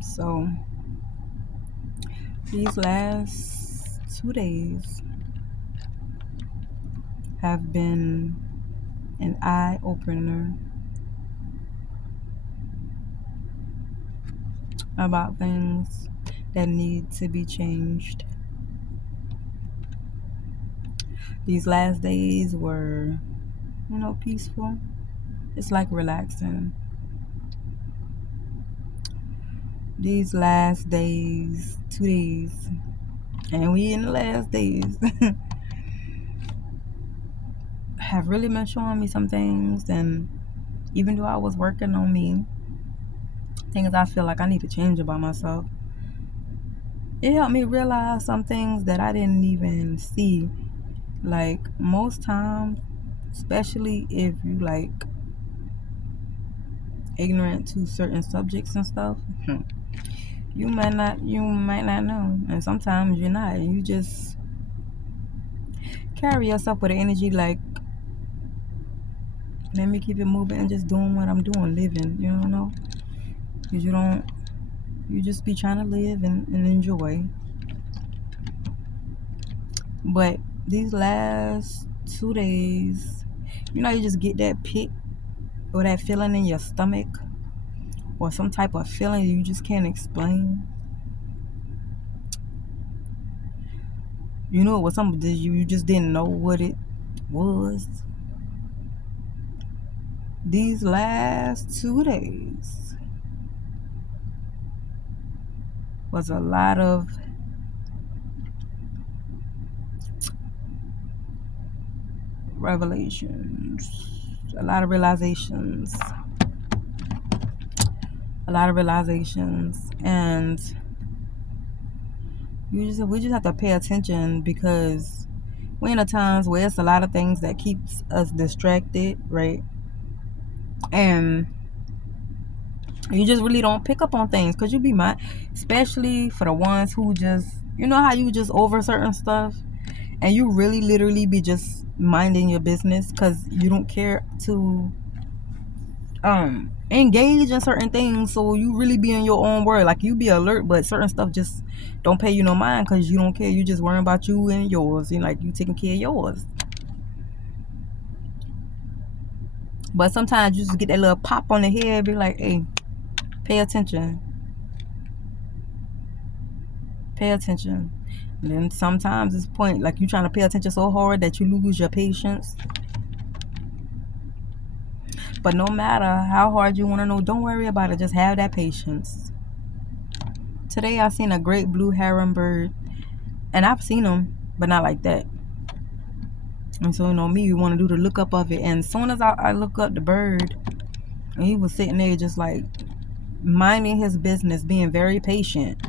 So these last 2 days have been an eye opener about things that need to be changed. These last days were, peaceful. It's like relaxing. These last days, 2 days, and we in the last days, have really been showing me some things. And even though I was working on me, things I feel like I need to change about myself, it helped me realize some things that I didn't even see. Like most times, especially if you like ignorant to certain subjects and stuff, you might not know, and sometimes you're not. You just carry yourself with an energy like, let me keep it moving and just doing what I'm doing, living. Because you just be trying to live and enjoy. But these last 2 days, you just get that pit or that feeling in your stomach, or some type of feeling you just can't explain. It was something that you just didn't know what it was. These last 2 days was a lot of revelations, a lot of realizations, and we just have to pay attention, because we're in a times where it's a lot of things that keeps us distracted, right? And you just really don't pick up on things, because you be mind, especially for the ones who just, how you just over certain stuff, and you really literally be just minding your business because you don't care to engage in certain things. So you really be in your own world, like you be alert, but certain stuff just don't pay you no mind because you don't care. You just worrying about you and yours, and like you taking care of yours. But sometimes you just get that little pop on the head, be like, hey, pay attention. And then sometimes it's point like you trying to pay attention so hard that you lose your patience. But no matter how hard you want to know, don't worry about it. Just have that patience. Today I seen a great blue heron bird, and I've seen them, but not like that. And so me, you want to do the look up of it. And as soon as I look up the bird, and he was sitting there just like minding his business, being very patient.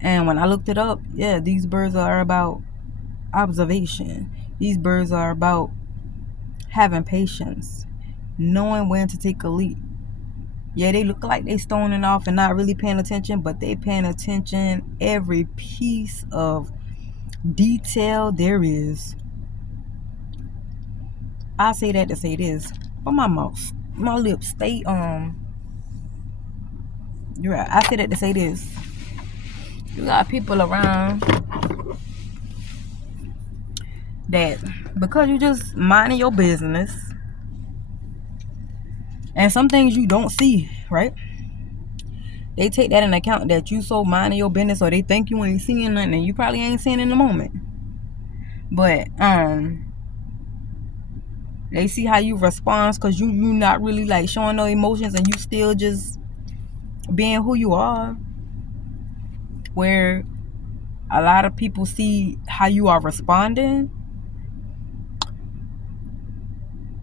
And when I looked it up, yeah, these birds are about observation. These birds are about having patience, knowing when to take a leap. Yeah, they look like they stoning off and not really paying attention, but they paying attention every piece of detail there is. I say that to say this, but my lips stay you're right. I say that to say this. You got people around that, because you just minding your business, and some things you don't see, right? They take that into account, that you so minding your business, or they think you ain't seeing nothing, and you probably ain't seeing in the moment. But they see how you respond, because you not really like showing no emotions, and you still just being who you are. Where a lot of people see how you are responding,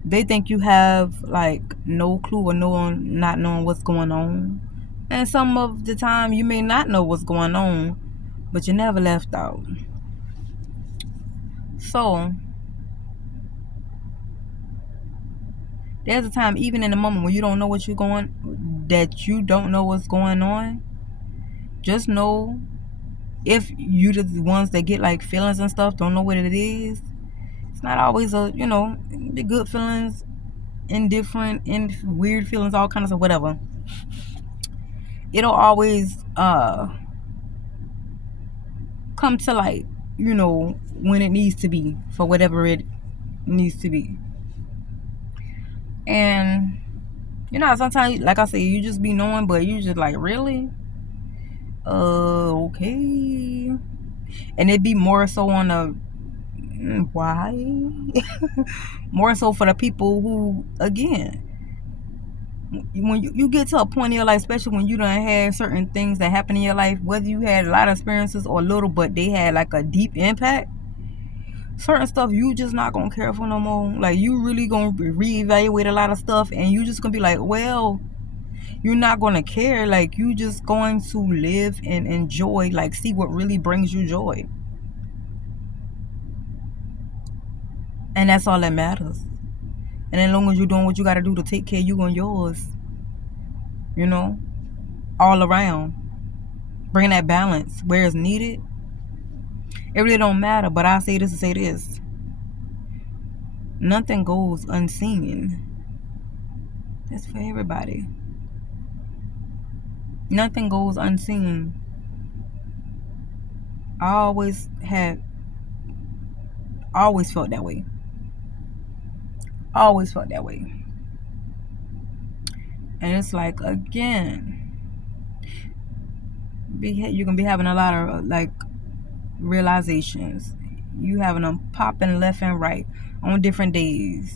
they think you have like no clue, or not knowing what's going on. And some of the time you may not know what's going on, but you never left out. So there's a time, even in the moment when you don't know what's going on, just know, if you the ones that get like feelings and stuff, don't know what it is, it's not always the good feelings, indifferent, and weird feelings, all kinds of whatever. it'll always come to light, when it needs to be, for whatever it needs to be. And sometimes, like I say, you just be knowing, but you just like, really? Okay. And it'd be more so on the why? More so for the people who, again, when you get to a point in your life, especially when you done had certain things that happen in your life, whether you had a lot of experiences or little, but they had like a deep impact, certain stuff you just not gonna care for no more. Like, you really gonna reevaluate a lot of stuff, and you just gonna be like, well, you're not gonna care. Like, you just going to live and enjoy, like, see what really brings you joy. And that's all that matters. And as long as you're doing what you gotta do to take care of you and yours, all around, bring that balance where it's needed. It really don't matter, but I say this to say this. Nothing goes unseen. That's for everybody. Nothing goes unseen. I always felt that way. Always felt that way. And it's like, again, you can be having a lot of like realizations. You having them popping left and right on different days.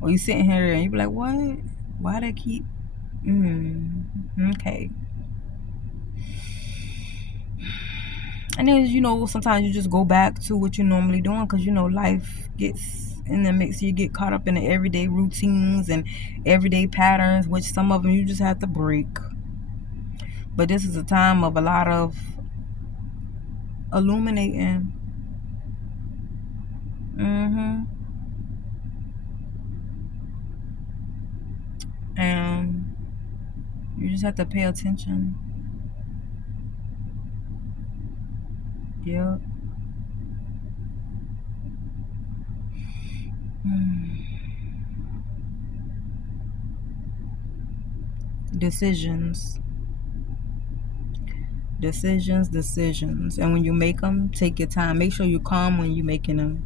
Or you sitting here and you be like, what? Why they keep? Okay. And then, sometimes you just go back to what you're normally doing because, life gets in the mix. You get caught up in the everyday routines and everyday patterns, which some of them you just have to break. But this is a time of a lot of illuminating. And you just have to pay attention. Yep. Decisions. And when you make them, take your time. Make sure you're calm when you're making them.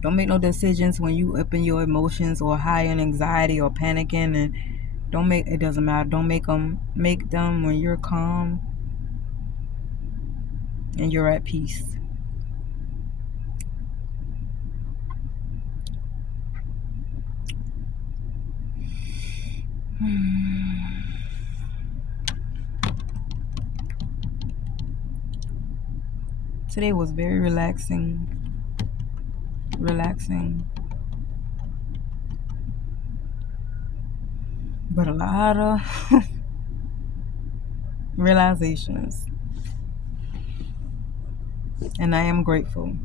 Don't make no decisions when you up in your emotions or high in anxiety or panicking. And it doesn't matter. Don't make them. Make them when you're calm and you're at peace. Today was very relaxing. But a lot of realizations. And I am grateful.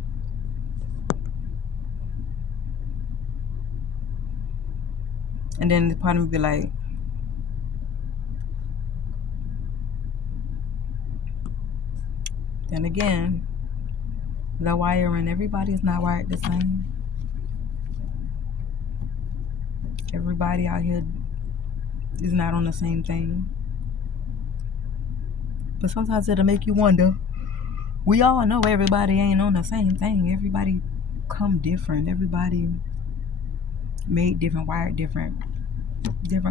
And then the part of me be like, then again, the wiring, everybody is not wired the same. Everybody out here is not on the same thing. But sometimes it'll make you wonder. We all know everybody ain't on the same thing. Everybody come different. Everybody made different, wired different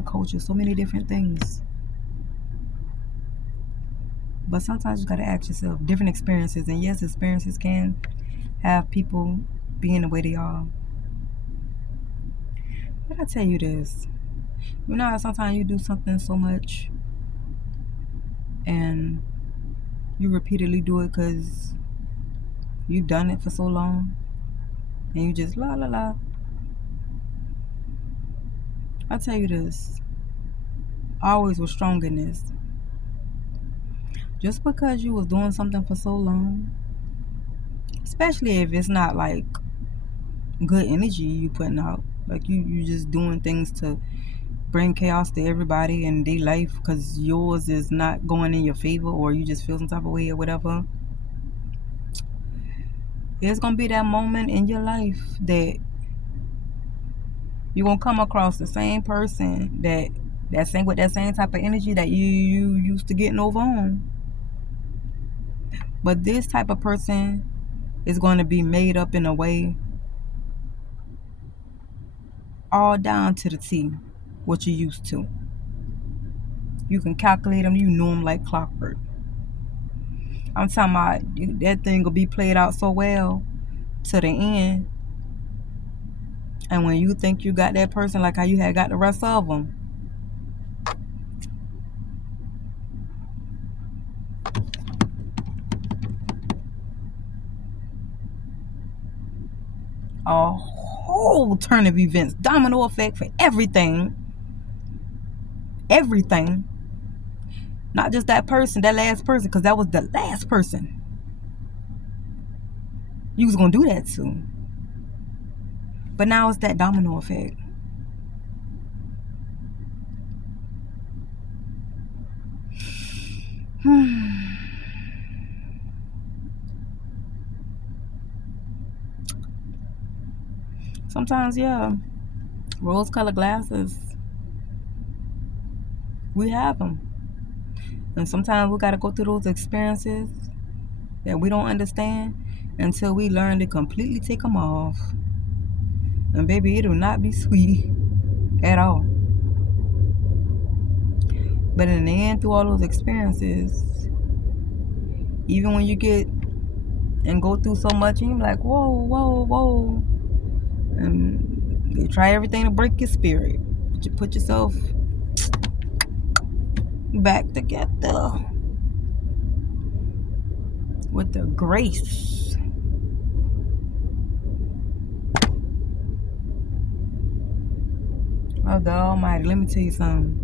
cultures, so many different things. But sometimes you gotta ask yourself, different experiences. And yes, experiences can have people being the way they are. But I tell you this, how sometimes you do something so much and you repeatedly do it because you've done it for so long and you just la la la. I tell you this, I always was strong in this. Just because you was doing something for so long, especially if it's not like good energy you putting out, like you just doing things to bring chaos to everybody in their life because yours is not going in your favor, or you just feel some type of way or whatever, there's gonna be that moment in your life that you're gonna come across the same person that With that same type of energy that you used to getting over on. But this type of person is going to be made up in a way all down to the T, what you used to. You can calculate them, you know them like clockwork. I'm talking about that thing will be played out so well to the end. And when you think you got that person, like how you had got the rest of them, a whole turn of events, domino effect for everything. Everything. Not just that person, that last person, because that was the last person you was going to do that to. But now it's that domino effect. Sometimes, yeah, rose-colored glasses, we have them. And sometimes we got to go through those experiences that we don't understand until we learn to completely take them off. And baby, it will not be sweet at all. But in the end, through all those experiences, even when you get and go through so much, and you're like, whoa, whoa, whoa. And you try everything to break your spirit. But you put yourself back together with the grace of the Almighty. Let me tell you something.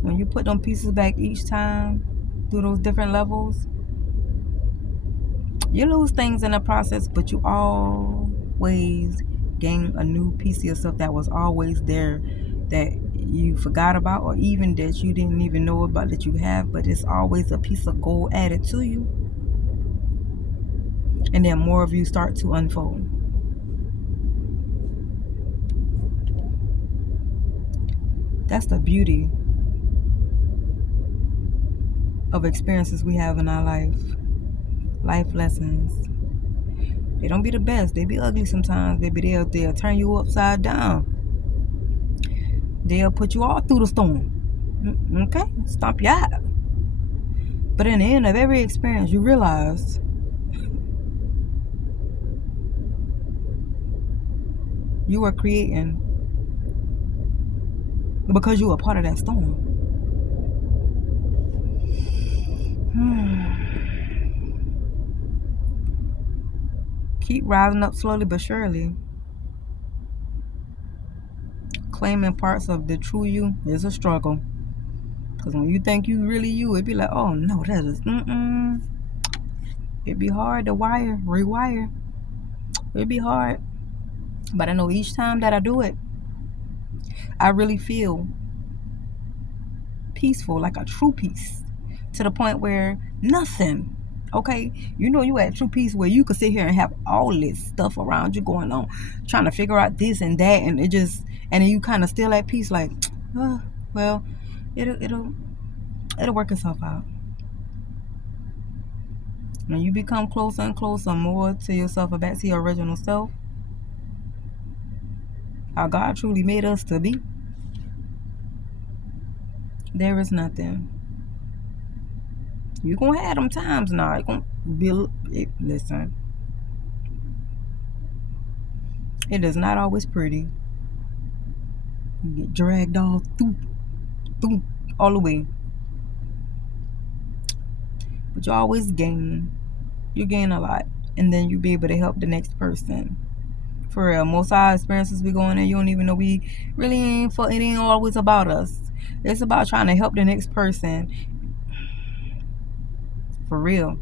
When you put them pieces back each time through those different levels, you lose things in the process, but you always gain a new piece of yourself that was always there, that you forgot about, or even that you didn't even know about that you have, but it's always a piece of gold added to you. And then more of you start to unfold. That's the beauty of experiences we have in our life lessons. They don't be the best. They be ugly sometimes, baby. They'll turn you upside down. They'll put you all through the storm. Okay? Stomp you out. But in the end of every experience, you realize you are creating because you were part of that storm. Keep rising up slowly but surely. Claiming parts of the true you is a struggle. Because when you think you really you, it'd be like, oh no, that is, it'd be hard to rewire. It'd be hard. But I know each time that I do it, I really feel peaceful, like a true peace. To the point where nothing, okay, you at true peace where you could sit here and have all this stuff around you going on, trying to figure out this and that, and and then you kind of still at peace, like, well, it'll work itself out. When you become closer and closer more to yourself or back to your original self, how God truly made us to be, there is nothing. You're going to have them times now. You're going to build it. Listen, it is not always pretty. You get dragged all through, all the way. But you always gain. You gain a lot. And then you be able to help the next person. For real, most of our experiences we go in there, you don't even know it ain't always about us. It's about trying to help the next person. For real.